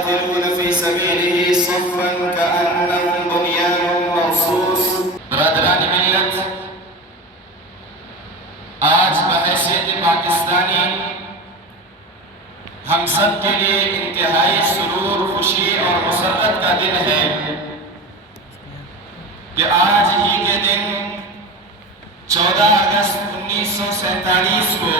يقاتلون في سبيله صفا كأنهم بنيان مرصوص. برادران ملت، آج بحیثیت پاکستانی ہم سب کے لیے انتہائی سرور، خوشی اور مسرت کا دن ہے کہ آج ہی کے دن 14 اگست 1947 کو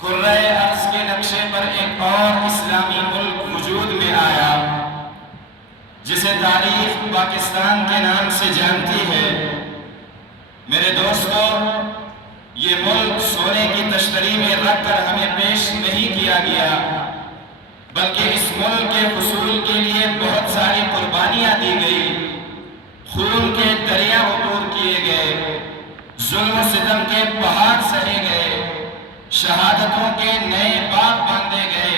کرۂ ارض کے نقشے پر ایک اور اسلامی ملک وجود میں آیا جسے تاریخ پاکستان کے نام سے جانتی ہے۔ میرے دوستو، یہ ملک سونے کی تشتری میں رکھ کر ہمیں پیش نہیں کیا گیا، بلکہ اس ملک کے حصول کے لیے بہت ساری قربانیاں دی گئی، خون کے دریا عبور کیے گئے، ظلم و ستم کے پہاڑ سہے گئے، شہادتوں کے نئے باب باندھے گئے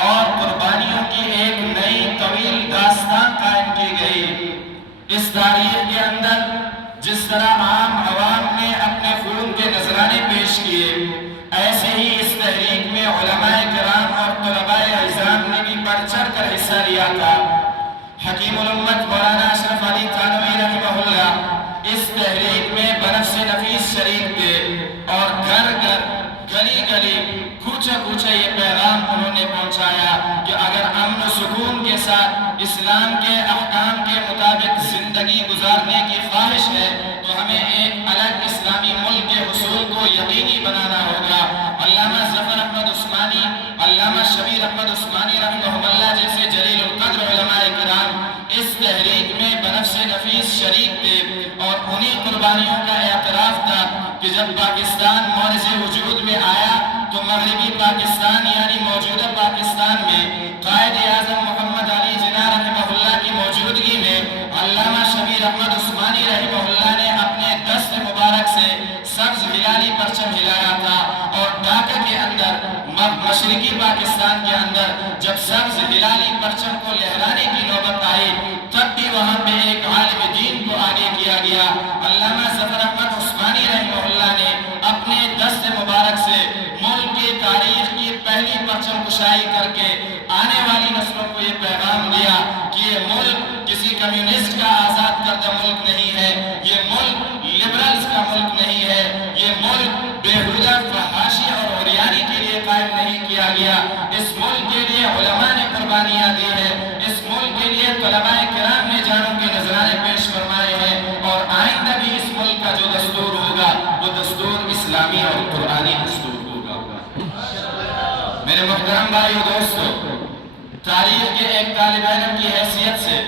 اور قربانیوں کی ایک نئی طویل داستان قائم کی گئی۔ اس تاریخ کے اندر جس طرح عام عوام نے اپنے خون کے نذرانے پیش کیے، ایسے ہی اس تحریک میں علماء کرام اور طلباء عظام نے بھی بڑھ چڑھ کر حصہ لیا تھا۔ حکیم الامت مولانا اشرف علی تھانوی رحمہ اللہ اس تحریک میں بنفس نفیس شریک تھے اور گھر گھر، گلی گلی، کوچہ کوچہ یہ پیغام انہوں نے پہنچایا کہ اگر امن و سکون کے ساتھ اسلام کے احکام کے مطابق زندگی گزارنے کی خواہش ہے تو ہمیں ایک الگ اسلامی ملک کے حصول کو یقینی بنانا ہوگا۔ علامہ ظفر احمد عثمانی، علامہ شبیر احمد عثمانی رحمہ اللہ جیسے جلیل القدر علماء کرام اس تحریک میں بنفس نفیس شریک تھے اور انہی قربانیوں کا اعتراف تھا کہ جب پاکستان مورث وجود میں آیا تو مغربی پاکستان یعنی موجودہ پاکستان میں قائد اعظم محمد علی جناح رحمہ اللہ کی موجودگی میں علامہ شبیر احمد عثمانی رحمہ اللہ نے اپنے دست مبارک سے سبز ہلالی پرچم ہلایا تھا، اور ڈھاکہ کے اندر مشرقی پاکستان کے اندر جب سبز ہلالی پرچم کو لہرانے کی نوبت آئی تب بھی وہاں پہ ایک عالم دین کو آگے کیا گیا۔ علامہ ظفر احمد عثمانی رحمہ اللہ نے اپنے دست مبارک سے ملک کی تاریخ کی پہلی پرچم کشائی کر کے آنے والی نسلوں کو یہ پیغام دیا کہ یہ ملک کسی کمیونسٹ کا آزاد کردہ ملک نہیں ہے، یہ ملک لبرلز کا ملک نہیں ہے، یہ ملک بےہودہ فحاشی اور عریانی کے لیے قائم نہیں کیا گیا۔ اس ملک کے لیے علماء نے قربانیاں دی ہیں، اس ملک کے لیے طلباء کرام نے جانوں کے نذرانے پیش فرمائے ہیں، اور آئندہ بھی اس ملک کا جو دستور ہوگا وہ دستور اسلامی اور قرآنی دستور ہوگا۔ میرے محترم بھائیو دوستو، تاریخ کے ایک طالب علم کی حیثیت سے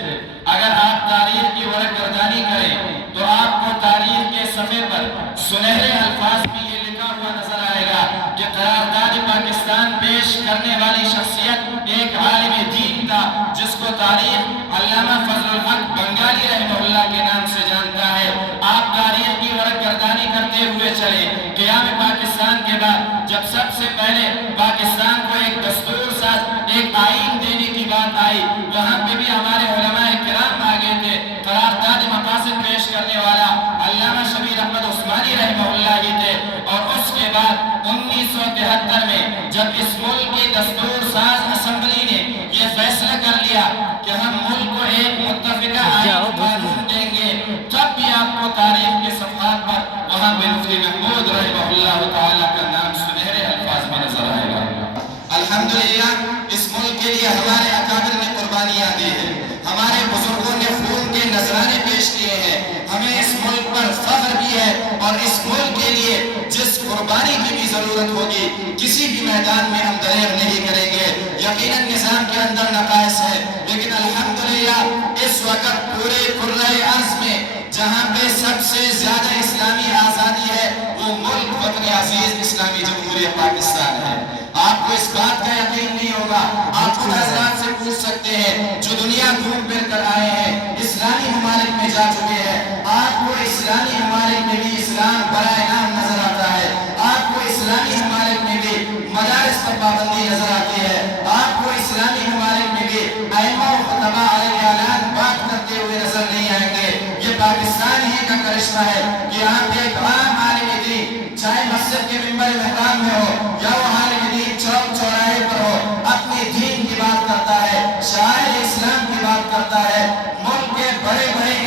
اگر آپ تاریخ کی ورق گردانی کریں تو آپ کو تاریخ کے صفحے پر سنہرے الفاظ میں یہ لکھا ہوا نظر آئے گا کہ قرارداد پاکستان پیش کرنے والی شخصیت ایک عالم دین تھا جس کو تاریخ علامہ فضل الحق بنگالی رحمہ اللہ کے نام سے جانتا ہے۔ آپ تاریخ کی ورق گردانی کرتے ہوئے چلے، قیام پاکستان کے بعد جب سب سے پہلے پاکستان کو ایک دستور ساز، ایک آئین دینے کی بات آئی، وہاں پہ بھی ہمارے علماء کرام آگے تھے۔ قرارداد مقاصد پیش کرنے والا علامہ شبیر احمد عثمانی رحمہ اللہ ہی تھے، اور اس کے بعد 1973 میں جب اس ملک کی دستور ساز اسمبلی نے یہ فیصلہ کر لیا کہ ہم ملک کو ایک متفقہ آئین قانون دیں گے، تب بھی آپ کو تاریخ کے صفحات پر وہاں پہ مفتی محمود رحمہ اللہ تعالیٰ کا نام سنہرے الفاظ میں نظر آئے گا۔ الحمدللہ اس ملک کے لیے ہمارے اکابر نے قربانیاں دی ہیں، ہمارے بزرگوں نے خون کے نذرانے پیش کیے ہیں، ہمیں اس ملک پر فخر بھی ہے، اور اس ملک کے لیے جس قربانی کی بھی ضرورت ہوگی کسی بھی میدان میں ہم دریغ نہیں کریں گے۔ یقیناً نظام کے اندر نقائص ہے، لیکن الحمدللہ اس وقت پورے کرۂ ارض میں جہاں پہ سب سے زیادہ اسلامی آزادی ہے وہ ملک وطن عزیز اسلامی جمہوریہ پاکستان ہے۔ آپ کو اس بات کا یقین نہیں ہوگا، آپ خود حضرات سے پوچھ سکتے ہیں جو دنیا گھوم پھر کر آئے ہیں، اسلامی ممالک میں جا چکے ہیں، آپ کو اسلامی ممالک میں بھی اسلام برائے نام نظر آتا ہے، آپ کو اسلامی ممالک میں بھی مدارس پر پابندی نظر آتی ہے، آپ کو اسلامی ممالک میں بھی ائمہ و خطباء علیہ اعلان بات کرتے ہوئے نظر نہیں آئیں گے۔ یہ پاکستان ہی کا کرشمہ ہے کہ یہاں پہ ایک عام عالم دین چاہے مسجد کے منبر محراب میں ہو یا وہ عالم دین چوک چوراہے پر ہو، اپنے دین کی بات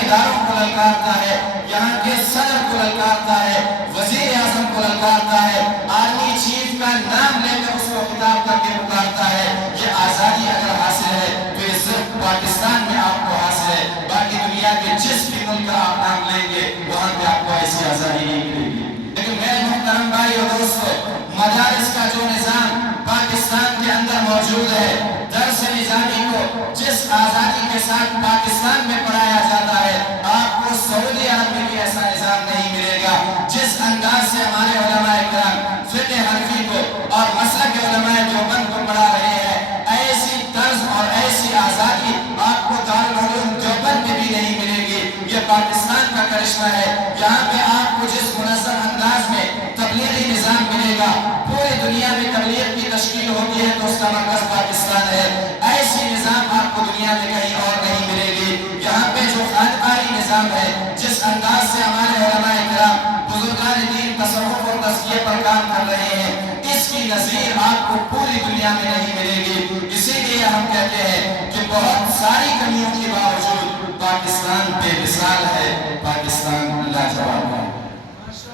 اداروں کو للکارتا ہے، یہاں کے صدر کو للکارتا ہے، وزیر اعظم کو للکارتا ہے، آرمی چیف کا نام لے کر اس کو خطاب کر کے پکارتا ہے۔ یہ آزادی اگر حاصل ہے تو یہ صرف پاکستان میں آپ کو حاصل ہے، باقی دنیا کے جس بھی ملک کا آپ نام لیں گے وہاں پہ آپ کو ایسی آزادی نہیں ملے گی۔ لیکن میرے محترم بھائی اور دوستو، مدارس کا جو نظام پاکستان کے اندر موجود ہے، درس نظامی کو جس آزادی کے ساتھ پاکستان میں پڑھایا جاتا ہے، آپ کو سعودی عرب میں بھی ایسا نظام نہیں ملے گا۔ جس انداز سے ہمارے علماء کرام فقہ حنفی کو اور مسلک علماء دیوبند کو پڑھا رہے ہیں، ایسی طرز اور ایسی آزادی آپ کو دارالعلوم دیوبند میں بھی نہیں ملے گی۔ یہ پاکستان کا کرشمہ ہے۔ یہاں پہ آپ کو جس منظم انداز میں تبلیغی نظام ملے گا، پوری دنیا میں تبلیغ کی تشکیل ہوتی ہے تو اس کا مرکز پاکستان ہے، ایسی نظام آپ کو دنیا میں کہیں اور نہیں ملے گی۔ یہاں پہ جو خانقاہی نظام ہے، جس انداز سے ہمارے علماء کرام بزرگان دین تصوف اور تزکیے پر کام کر رہے ہیں، اس کی نظیر آپ کو پوری دنیا میں نہیں ملے گی۔ اسی لیے ہم کہتے ہیں کہ بہت ساری کمیوں کے باوجود پاکستان بے مثال ہے، پاکستان لاجواب ہے۔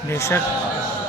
بے شک